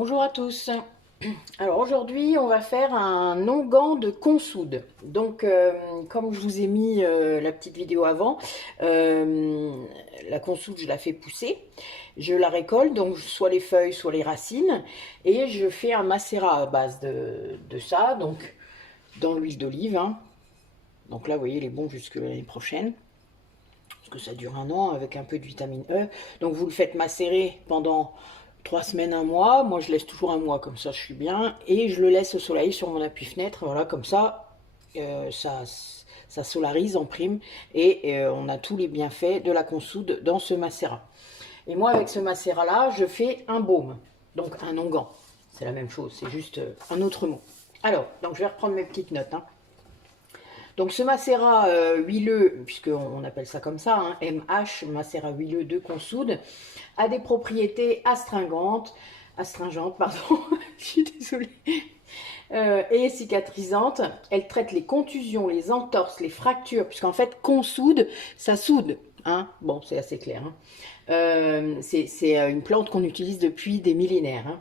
Bonjour à tous. Alors aujourd'hui, on va faire un onguent de consoude. Donc, comme je vous ai mis la petite vidéo avant, la consoude, je la fais pousser. Je la récolte, donc soit les feuilles, soit les racines. Et je fais un macérat à base de ça, donc dans l'huile d'olive, hein. Donc là, vous voyez, il est bon jusque l'année prochaine. Parce que ça dure un an avec un peu de vitamine E. Donc vous le faites macérer pendant 3 semaines, un mois. Moi je laisse toujours un mois, comme ça je suis bien. Et je le laisse au soleil sur mon appui-fenêtre. Voilà, comme ça, ça solarise en prime. Et on a tous les bienfaits de la consoude dans ce macérat. Et moi avec ce macérat là, je fais un baume. Donc un onguent. C'est la même chose, c'est juste un autre mot. Alors, donc je vais reprendre mes petites notes, hein. Donc ce macérat huileux, puisqu'on appelle ça comme ça, hein, MH, macérat huileux de consoude, a des propriétés astringentes, pardon, je suis désolée, et cicatrisantes. Elle traite les contusions, les entorses, les fractures, puisqu'en fait consoude, ça soude, hein. Bon, c'est assez clair, hein. C'est une plante qu'on utilise depuis des millénaires,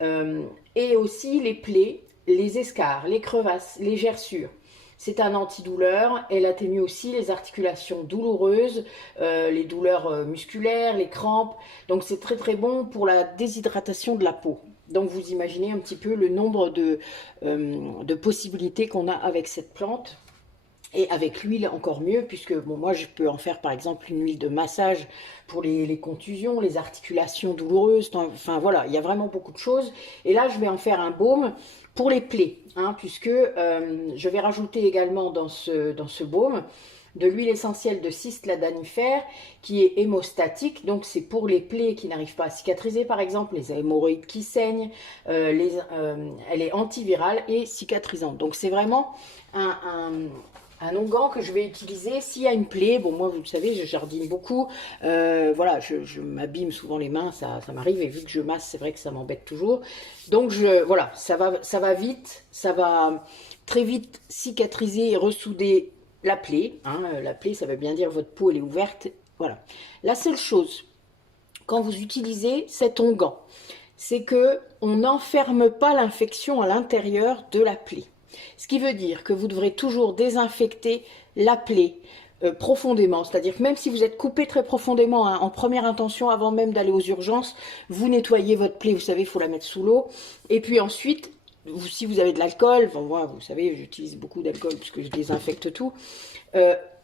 hein. Et aussi les plaies, les escarres, les crevasses, les gerçures. C'est un antidouleur, elle atténue aussi les articulations douloureuses, les douleurs musculaires, les crampes. Donc c'est très très bon pour la déshydratation de la peau. Donc vous imaginez un petit peu le nombre de possibilités qu'on a avec cette plante. Et avec l'huile encore mieux, puisque bon, moi je peux en faire par exemple une huile de massage pour les contusions, les articulations douloureuses, enfin voilà, il y a vraiment beaucoup de choses. Et là je vais en faire un baume pour les plaies, hein, puisque je vais rajouter également dans ce baume de l'huile essentielle de cisladanifère qui est hémostatique, donc c'est pour les plaies qui n'arrivent pas à cicatriser, par exemple les hémorroïdes qui saignent, elle est antivirale et cicatrisante. Donc c'est vraiment un onguent que je vais utiliser s'il y a une plaie. Bon, moi, vous le savez, je jardine beaucoup. Voilà, je m'abîme souvent les mains, ça m'arrive. Et vu que je masse, c'est vrai que ça m'embête toujours. Donc, voilà, ça va vite. Ça va très vite cicatriser et ressouder la plaie, hein. La plaie, ça veut bien dire votre peau, elle est ouverte. Voilà. La seule chose, quand vous utilisez cet onguent, c'est que on n'enferme pas l'infection à l'intérieur de la plaie. Ce qui veut dire que vous devrez toujours désinfecter la plaie profondément. C'est-à-dire que même si vous êtes coupé très profondément, hein, en première intention, avant même d'aller aux urgences, vous nettoyez votre plaie. Vous savez, il faut la mettre sous l'eau. Et puis ensuite, si vous avez de l'alcool, enfin, moi, vous savez, j'utilise beaucoup d'alcool puisque je désinfecte tout.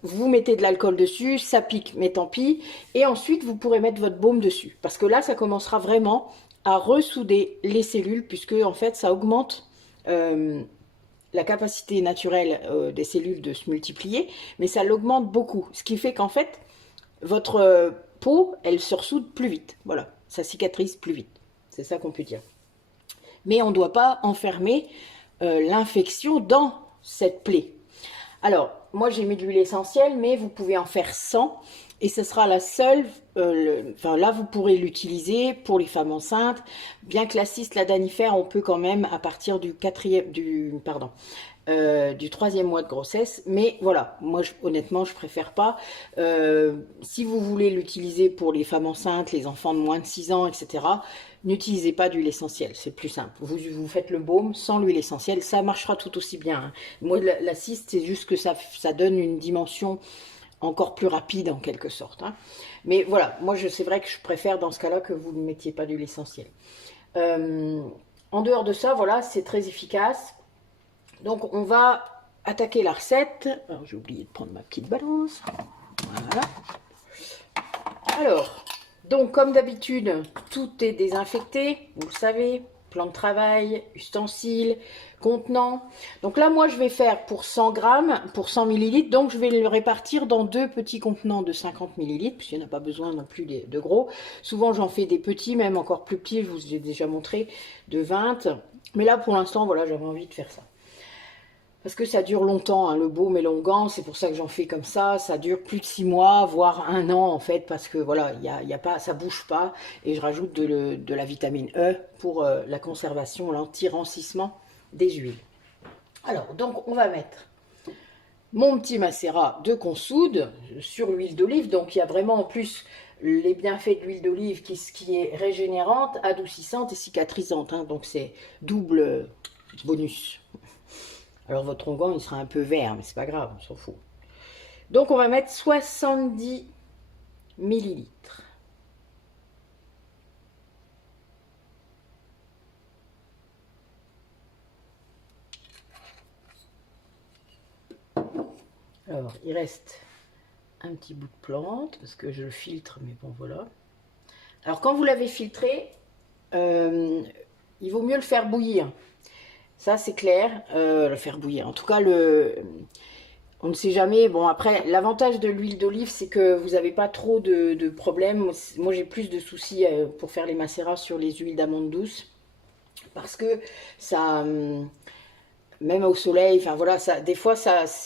Vous mettez de l'alcool dessus, ça pique, mais tant pis. Et ensuite, vous pourrez mettre votre baume dessus. Parce que là, ça commencera vraiment à ressouder les cellules, puisque en fait, ça augmente la capacité naturelle des cellules de se multiplier, mais ça l'augmente beaucoup. Ce qui fait qu'en fait, votre peau, elle se ressoude plus vite. Voilà, ça cicatrise plus vite. C'est ça qu'on peut dire. Mais on ne doit pas enfermer l'infection dans cette plaie. Alors, moi j'ai mis de l'huile essentielle, mais vous pouvez en faire 100. Et ce sera la seule, enfin là vous pourrez l'utiliser pour les femmes enceintes. Bien que la cisladanifère, on peut quand même à partir du troisième mois de grossesse. Mais voilà, moi honnêtement je préfère pas. Si vous voulez l'utiliser pour les femmes enceintes, les enfants de moins de 6 ans, etc., n'utilisez pas d'huile essentielle, c'est plus simple. Vous faites le baume sans l'huile essentielle, ça marchera tout aussi bien, hein. Moi la cyste, c'est juste que ça donne une dimension encore plus rapide en quelque sorte, hein. Mais voilà, moi c'est vrai que je préfère dans ce cas-là que vous ne mettiez pas d'huile essentielle. En dehors de ça, voilà, c'est très efficace. Donc on va attaquer la recette. Alors j'ai oublié de prendre ma petite balance. Voilà. Alors, donc comme d'habitude, tout est désinfecté, vous le savez. Plan de travail, ustensiles, contenants. Donc là, moi, je vais faire pour 100 grammes, pour 100 millilitres. Donc, je vais le répartir dans deux petits contenants de 50 millilitres, puisqu'il n'y en a pas besoin non plus de gros. Souvent, j'en fais des petits, même encore plus petits, je vous ai déjà montré, de 20. Mais là, pour l'instant, voilà, j'avais envie de faire ça. Parce que ça dure longtemps, hein, le baume et l'onguent, c'est pour ça que j'en fais comme ça. Ça dure plus de 6 mois, voire un an en fait, parce que voilà, y a pas, ça bouge pas. Et je rajoute de la vitamine E pour la conservation, l'anti-rancissement des huiles. Alors, donc on va mettre mon petit macérat de consoude sur l'huile d'olive. Donc il y a vraiment en plus les bienfaits de l'huile d'olive qui est régénérante, adoucissante et cicatrisante, hein. Donc c'est double bonus. Alors votre onguent il sera un peu vert, mais c'est pas grave, on s'en fout. Donc on va mettre 70 millilitres. Alors il reste un petit bout de plante parce que je le filtre, mais bon voilà. Alors quand vous l'avez filtré, il vaut mieux le faire bouillir. Ça c'est clair, le faire bouillir. En tout cas, on ne sait jamais. Bon après, l'avantage de l'huile d'olive, c'est que vous n'avez pas trop de problèmes. Moi j'ai plus de soucis pour faire les macérats sur les huiles d'amandes douces. Parce que ça... même au soleil, enfin voilà, ça, des fois,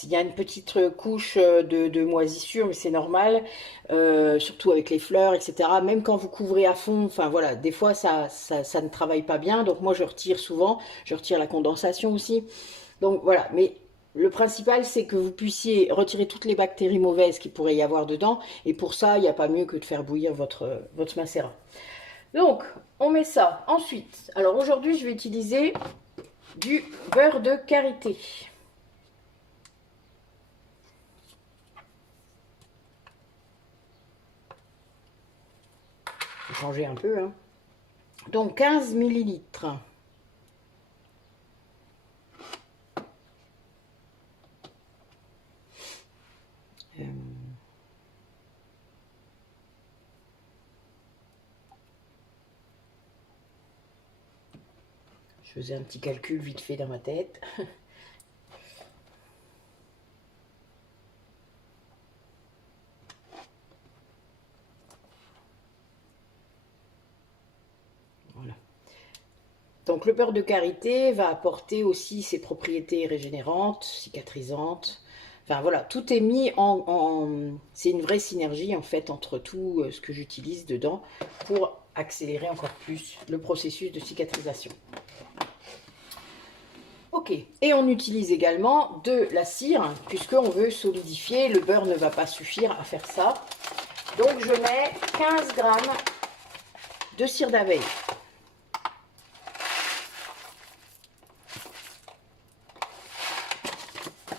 il y a une petite couche de moisissure, mais c'est normal, surtout avec les fleurs, etc. Même quand vous couvrez à fond, enfin voilà, des fois, ça ne travaille pas bien. Donc moi, je retire souvent, je retire la condensation aussi. Donc voilà, mais le principal, c'est que vous puissiez retirer toutes les bactéries mauvaises qu'il pourrait y avoir dedans. Et pour ça, il n'y a pas mieux que de faire bouillir votre macérat. Donc, on met ça. Ensuite, alors aujourd'hui, je vais utiliser du beurre de karité. Je vais changer un peu, hein. Donc 15 millilitres. Je faisais un petit calcul vite fait dans ma tête. Voilà. Donc le beurre de karité va apporter aussi ses propriétés régénérantes, cicatrisantes. Enfin voilà, tout est mis c'est une vraie synergie en fait entre tout ce que j'utilise dedans pour accélérer encore plus le processus de cicatrisation. Ok, et on utilise également de la cire, puisqu'on veut solidifier, le beurre ne va pas suffire à faire ça. Donc je mets 15 grammes de cire d'abeille.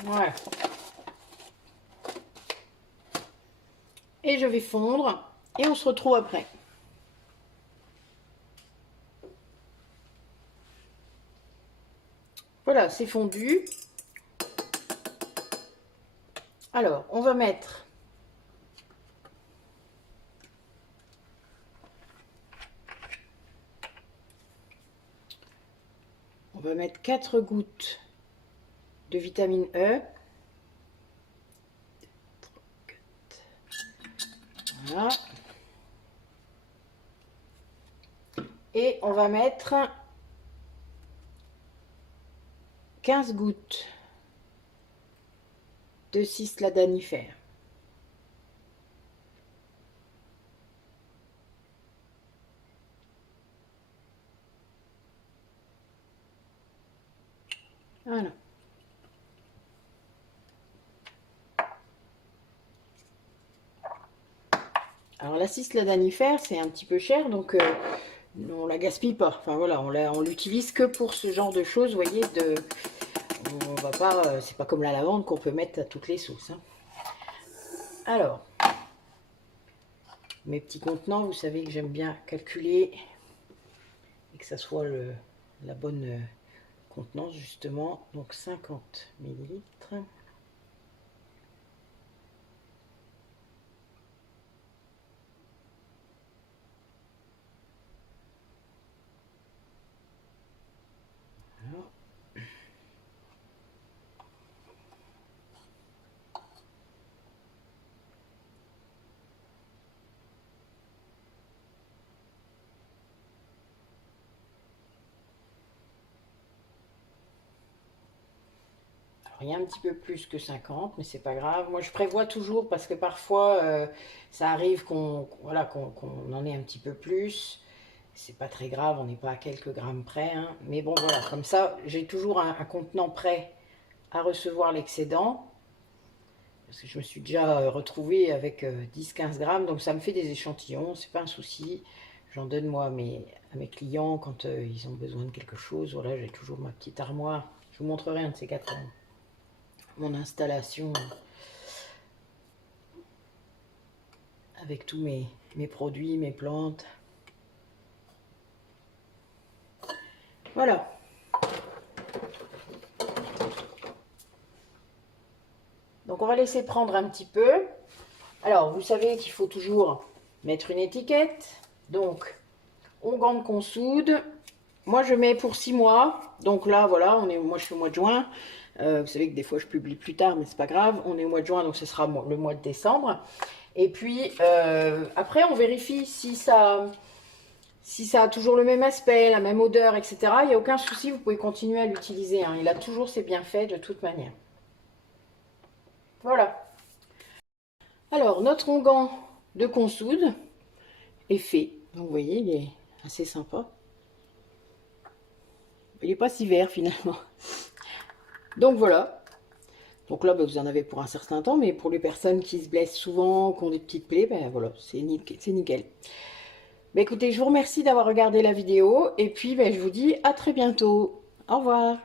Voilà. Et je vais fondre, et on se retrouve après. Voilà, c'est fondu. Alors, on va mettre on va mettre 4 gouttes de vitamine E. Voilà. Et on va mettre 15 gouttes de cisladanifère. Voilà. Alors la cisladanifère, c'est un petit peu cher, donc on la gaspille pas. Enfin voilà, on l'utilise que pour ce genre de choses, vous voyez. On va pas, c'est pas comme la lavande qu'on peut mettre à toutes les sauces, hein. Alors, mes petits contenants, vous savez que j'aime bien calculer et que ça soit la bonne contenance justement. Donc 50 millilitres. Il y a un petit peu plus que 50, mais c'est pas grave. Moi, je prévois toujours parce que parfois, ça arrive qu'on en ait un petit peu plus. C'est pas très grave, on n'est pas à quelques grammes près, hein. Mais bon, voilà, comme ça, j'ai toujours un contenant prêt à recevoir l'excédent. Parce que je me suis déjà retrouvée avec 10-15 grammes, donc ça me fait des échantillons, c'est pas un souci. J'en donne moi à mes clients quand ils ont besoin de quelque chose. Voilà, j'ai toujours ma petite armoire. Je vous montrerai un de ces quatre, mon installation avec tous mes produits, mes plantes. Voilà. Donc on va laisser prendre un petit peu. Alors, vous savez qu'il faut toujours mettre une étiquette. Donc, onguent de consoude. Moi, je mets pour 6 mois. Donc là, voilà, moi, je suis au mois de juin. Vous savez que des fois, je publie plus tard, mais c'est pas grave. On est au mois de juin, donc ce sera le mois de décembre. Et puis, après, on vérifie si ça a toujours le même aspect, la même odeur, etc. Il n'y a aucun souci, vous pouvez continuer à l'utiliser. Hein. Il a toujours ses bienfaits de toute manière. Voilà. Alors, notre onguent de consoude est fait. Donc, vous voyez, il est assez sympa. Il n'est pas si vert finalement. Donc voilà. Donc là, vous en avez pour un certain temps, mais pour les personnes qui se blessent souvent, qui ont des petites plaies, ben voilà, c'est nickel. Ben écoutez, je vous remercie d'avoir regardé la vidéo, et puis ben, je vous dis à très bientôt. Au revoir.